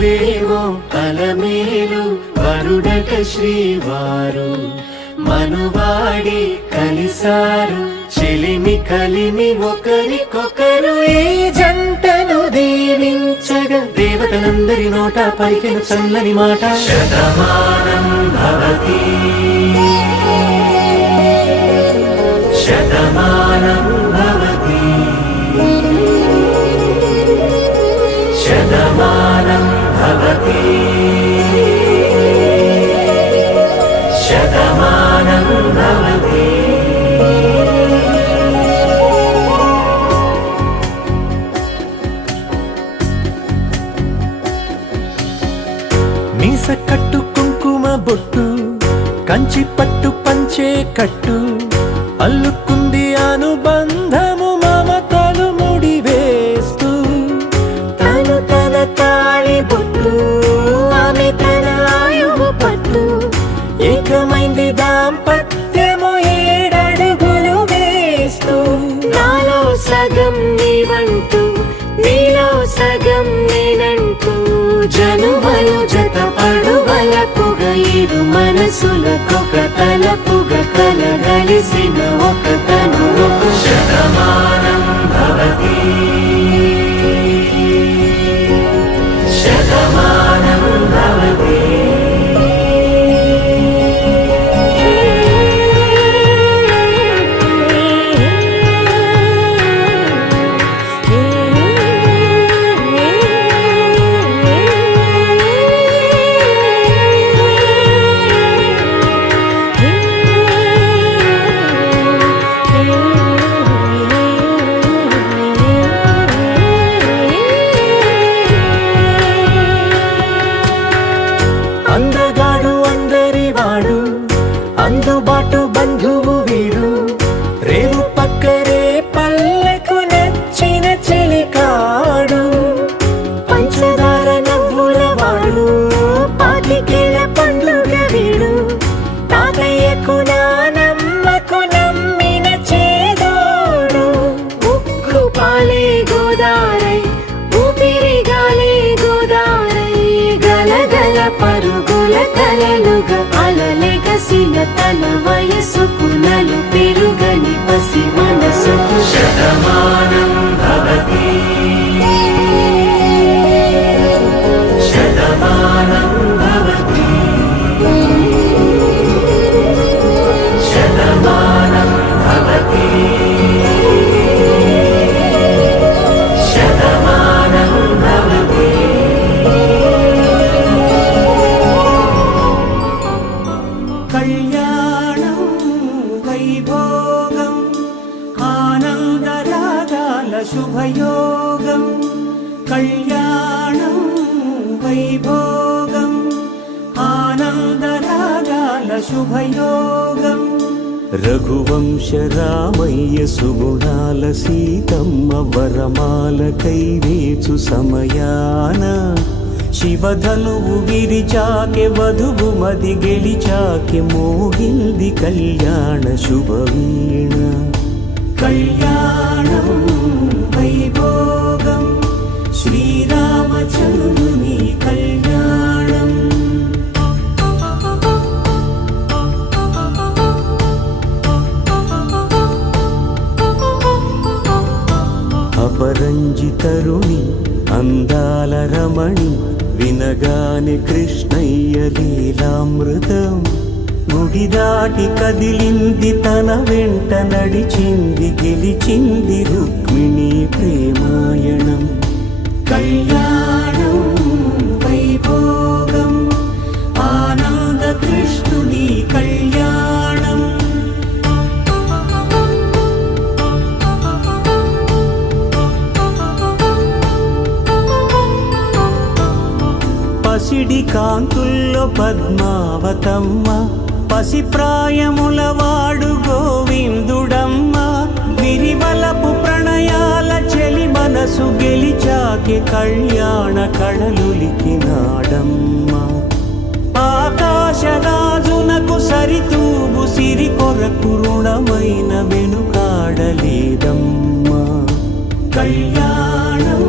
మనువేమో అలమేలు వరుడట శ్రీవారు మనువాడి కలిసారు చెలిమి కలిమి ఒకరికొకరు ఈ జంటను దీవించగా దేవతలందరి నోట పలికిన చల్లని మాట శతమానం భవతి శతమానం భవతి శతమానం భవతి శతమానం భవతి. మీస కట్టు కుంకుమ బొట్టు కంచి పట్టు పంచే కట్టు అల్లుకుంది అనుబంధము మమతలు ముడివేస్తూ తను తన తాళి బొట్టు ఆమె తన ఆయువు పట్టు ఏకమైంది దాంపత్యము 7 అడుగులు వేస్తూ నాలో సగం నీవంటూ నీలో సగం నేనంటూ జనుమలు జత పడువలపుగ ఇరు మనసులకొక తలపుగ కలగలిసిన ఒక తను ఒక శతమానం భవతి శతమానం భవతి. అందగాడు అందరివాడు అందుబాటు బంధువు వీడు రేవు పక్కరే పల్లెకు నచ్చిన చెలికాడు పంచదార నవ్వుల వాడు పాతికేల పండుగ వీడు తాతయ్యకు నానమ్మకు నమ్మిన చేదోడు ఉక్కు పాలే గోదారై ఊపిరి గాలే గోదారై గలగల పరుగుల కలలుగా అలలెగసిన తన వయసుకు నలు పెరుగని పసి మనసుకు శతమానం భవతి శతమానం భవతి శతమానం భవతి శతమానం భవతి. కళ్యాణం వైభోగం ఆనందరాగాల శుభయోగం కళ్యాణం వైభోగం ఆనందరాగాల శుభయోగం రఘువంశ రామయ్య సుగుణాల సీతమ్మ వరమాల కైవేచు సమయాన శివధనువు విరిచాకె వధువు మది గెలిచాకె మోగింది కళ్యాణ శుభవీణ కళ్యాణం వైభోగం శ్రీరామచంద్రుని కళ్యాణం. అపరంజి తరుణి అందాల రమణి వినగానే కృష్ణయ్య లీలామృతం గుడి దాటి కదిలింది తన వెంట నడిచింది గెలిచింది రుక్మిణి ప్రేమాయణం కళ్యాణం వైభోగం ఆనంద కృష్ణుని కళ్యాణం. పసిడి కాంతుల్లో పద్మావతమ్మ పసి ప్రాయముల వాడు గోవిందుడమ్మ విరివలపు ప్రణయాల చెలి మనసు గెలిచాకె కళ్యాణ కళలులికినాడమ్మ ఆకాశరాజునకు సరితూగు సిరి కొరకు రుణమైన వెనుకాడలేదమ్మా కళ్యాణం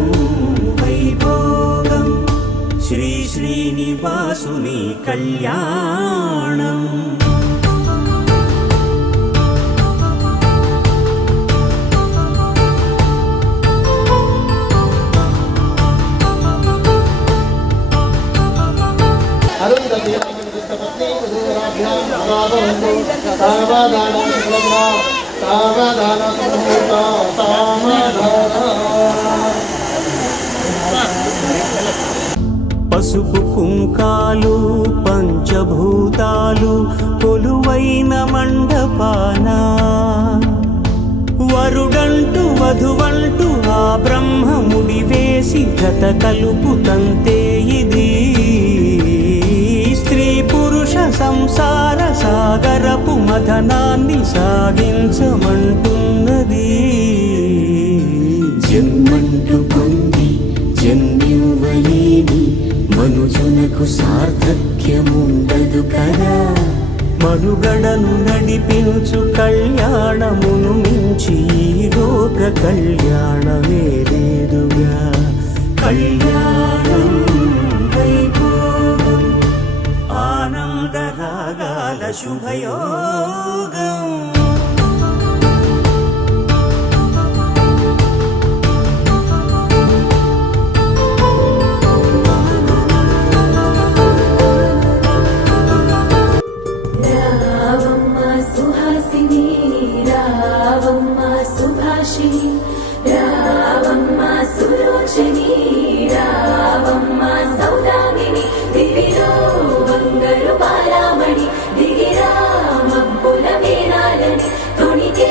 వైభోగం శ్రీ నీ కళ్యాణం. పసుపు కుంకాలు పంచభూతాలు కొలువైన మండపాన వరుడంటూ వధువంటూ ఆ బ్రహ్మముడి వేసి జత కలుపు తంతే ఇది. స్త్రీ పురుష సంసార సాగరపు మథనాన్ని సాగించమంటున్నది. జన్మంటూ పొంది జన్మివ్వలేని మనుజునకు సార్థక్యముండదు కదా. మనుగడను నడిపించు కళ్యాణమును మించి ఈ లోక కళ్యాణమే లేదుగా. కళ్యాణం వైభోగం ఆనందరాగాల శుభయోగం. రావమ్మ సులోచని రావమ్మ సౌదామిని దివిలో బంగారు బాలామణి దిగిరా మబ్బుల మేనాలని తొణికే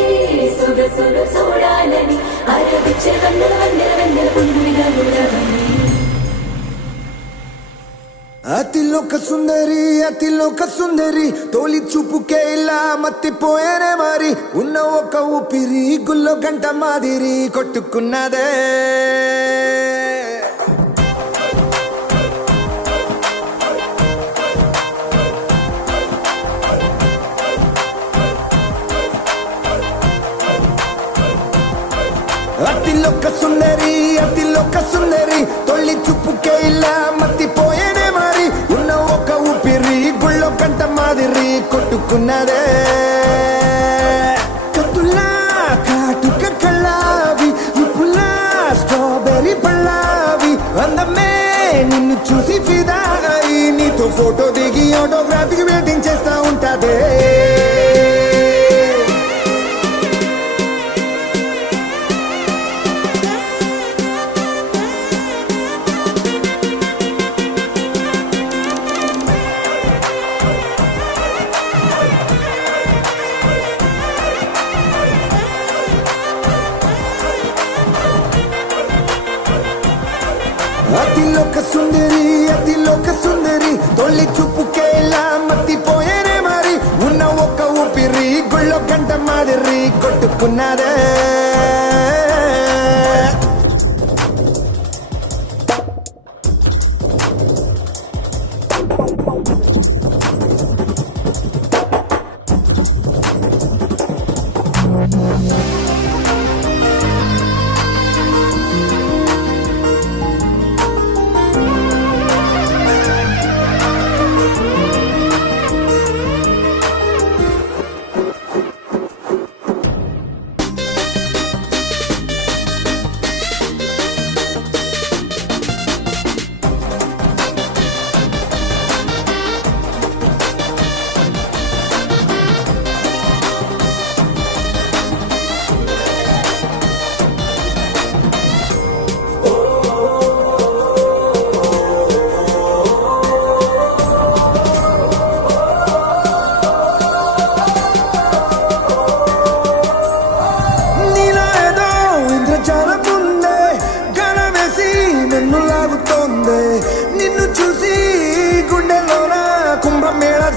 సొగసులు చూడాలని అరవిచ్చే వందల వందల వందల పొందులుగా చూడవని. అతిలోక సుందరి అతిలోక సుందరి తోలి చూపుకే ఇలా మత్తిపోయేనే మరి. ఉన్న ఒక ఊపిరి గుల్లో గంట మాదిరి కొట్టుకున్నదే. అతిలోక సుందరి అతిలోక సుందరి తొలి చూపుకే ఇలా మత్తిపోయేనే మరి. ఉన్న ఒక ఊపిరి గుళ్ళో కంట మాదిరి కొట్టుకున్నదే. కత్తులా కాటుక కళ్ళావి నిప్పులా స్ట్రాబెర్రీ పళ్ళావి అందమే నిన్ను చూసి ఫిదా అయి నీతో ఫోటో దిగి ఆటోగ్రాఫీకి వెయిటింగ్ చేస్తా ఉంటాదే. అతిలోక సుందరి అతిలోక సుందరి తొలి చూపుకే ఇలా మత్తిపోయేనే మరి. ఉన్న ఒక ఊపిరి గుళ్ళో గంట మాదిరి కొట్టుకున్నదే.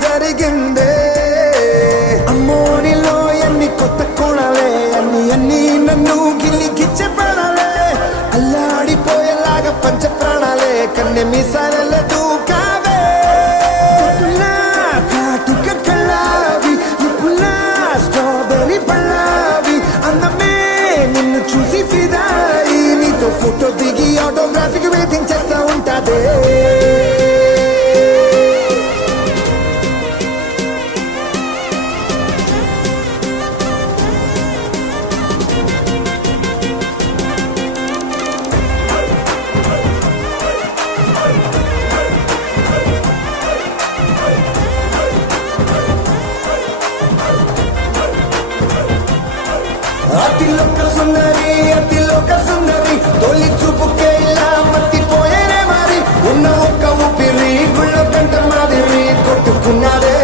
జరిగిందే అమ్మో నీలో ఎన్ని కొత్త కోణాలే అన్ని నన్ను గిల్లికిచ్చే ప్రాణాలే అల్లాడిపోయేలాగా పంచ ప్రాణాలే కన్నె మీసాల దూకావే కాటుక కళ్ళావి నిప్పులా స్ట్రాబెర్రీ పళ్ళావి అందమే నిన్ను చూసి ఫిదాయి నీతో ఫోటో దిగి ఆటోగ్రాఫీకి వెయిటింగ్ చేస్తా ఉంటాదే అతిలోక సుందరి అతిలోక సుందరి తొలి చూపుకే ఇలా మత్తిపోయేనే మరి ఉన్న ఒక్క ఊపిరి గుళ్ళో కంట మాదిరి కొట్టుకున్నారే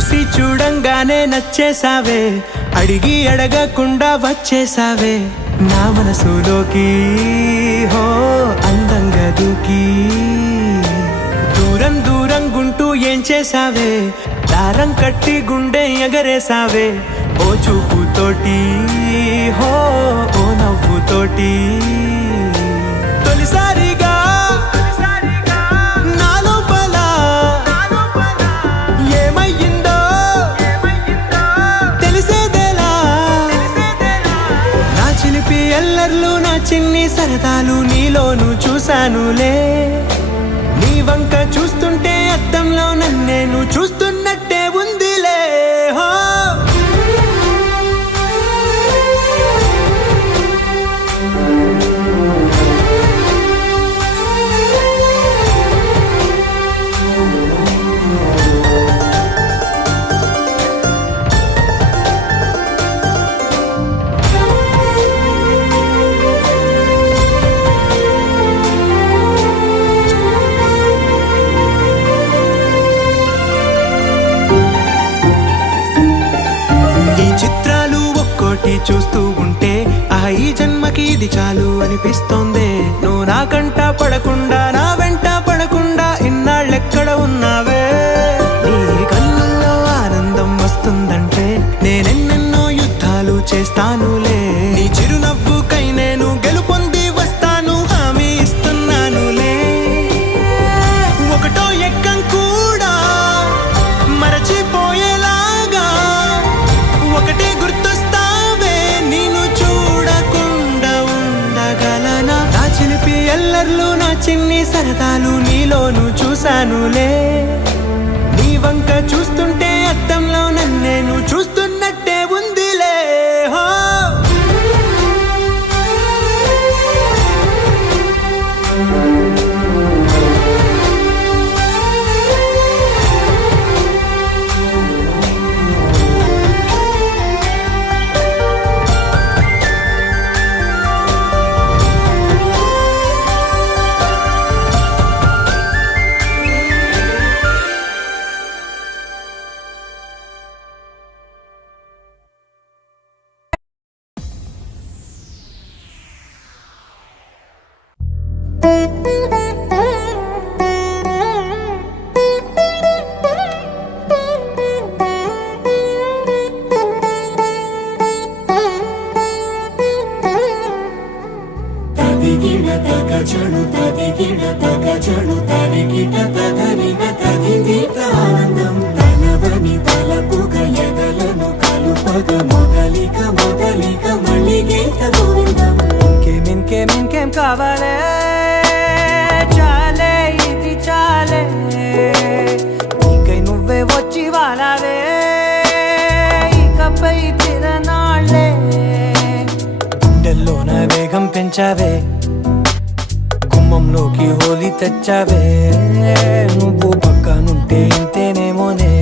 చూసి చూడంగానే నచ్చేసావే అడిగి అడగకుండా వచ్చేసావే నా మనసులోకి హో అందంగా దూకి దూరం దూరం గుంటూ ఏం చేసావే దారం కట్టి గుండె ఎగరేసావే ఓ చూపుతోటి హో ఓ నవ్వుతోటి తొలిసారిగా ఎల్లర్లు నా చిన్ని సరదాలు నీలోను చూశానులే నీ వంక చూస్తుంటే అద్దంలో నన్నేను చూస్తున్నట్టే ఉందిలే హో చూస్తూ ఉంటే ఈ జన్మకి ఇది చాలు అనిపిస్తోంది నువ్వు నా కంట పడకుండా నా వెంట పడకుండా ఇన్నాళ్ళెక్కడ ఉన్నావే నీ కళ్ళల్లో ఆనందం వస్తుందంటే నేనెన్నెన్నో యుద్ధాలు చేస్తానులే నీ చిరునవ్వుకై నేను గెలుపొంది వస్తాను హామీ ఇస్తున్నానులే ఒకటో ఎక్కం కూడా మరచిపోయేలాగా ఒకటే గుర్తు ఎల్లర్లు నా చిన్ని సరదాలు నీలోను చూశానులే నీ వంక చూస్తుంటే అద్దంలో నన్నేను చూస్తున్నట్టే ఉందిలే హో ఇంకేం కావాలే చాలే ఇది చాలే నీకై నువ్వే వచ్చి వాలావే ఇకపై తిరనాళ్ళే గుండెల్లోన వేగం పెంచావే గుమ్మంలోకి హోలీ తెచ్చావే నువ్వు పక్కనుంటే ఇంతేనేమోనే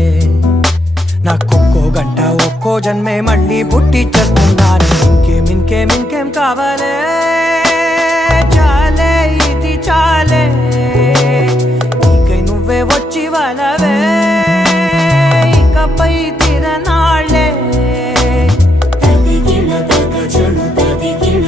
నాకొక్కో గంట ఒక్కో జన్మే మళ్ళీ పుట్టి చేస్తున్నాను ఇంకేం కావాలే చాలే ఇది చాలే నీకై నువ్వే వచ్చి వాలవే ఇకపై తిరనాళ్ళే తదిగిడ తగ చెడు తదిగిడ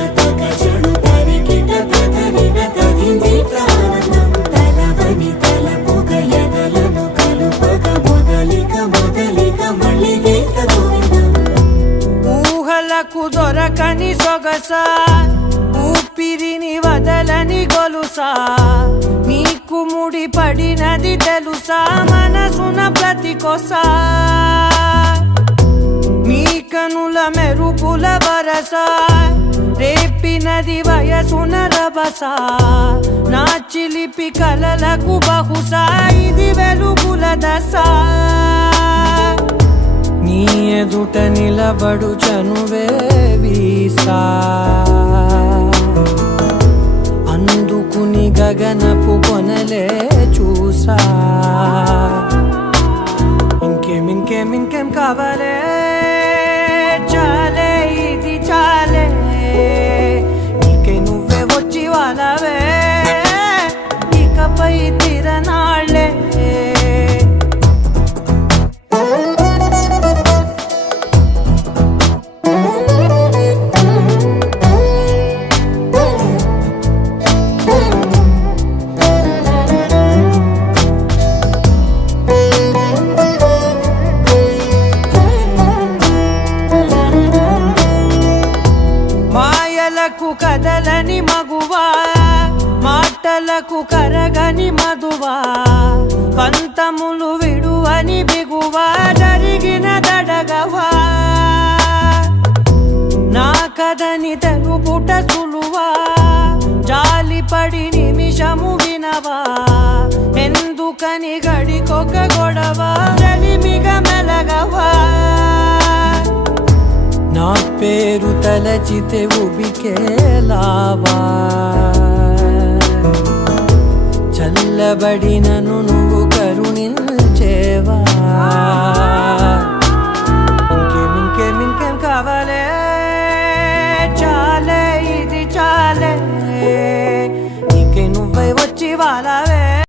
వరసా ఊపిరిని వదలని గొలుసా నీకు ముడి పడినది తెలుసా మనసున ప్రతి కొసా నీ కనుల మెరుపుల వరస రేపినది వయసున రభస నా చిలిపి కలలకు బహుశా ఇది వెలుగుల దశ నీ ఎదుట నిలబడు చనువే వీసా అందుకుని గగనపు కొనలే చూసా ఇంకేం కావాలే చాలే ఇది చాలే నీకే నువ్వే వచ్చి వాళ్ళవే ఇకపై తిరనాళ్ళే మాయలకు కదలని మగువా మాటలకు కరగని మధువా పంతములు విడువని బిగువా జరిగిన దడగవా నా కదని తెలుపుట సులువా జాలిపడి నిమిషము వినవా ఎందుకని గడికొక గొడవ రలిమిగ మెలగవా నా పేరు తలచితే ఉబికేలావా చల్లబడినను నువ్వు కరుణించేవా ఇంకేం కావాలే చాలే ఇది చాలే నీకే నువ్వే వచ్చి వాళ్ళవే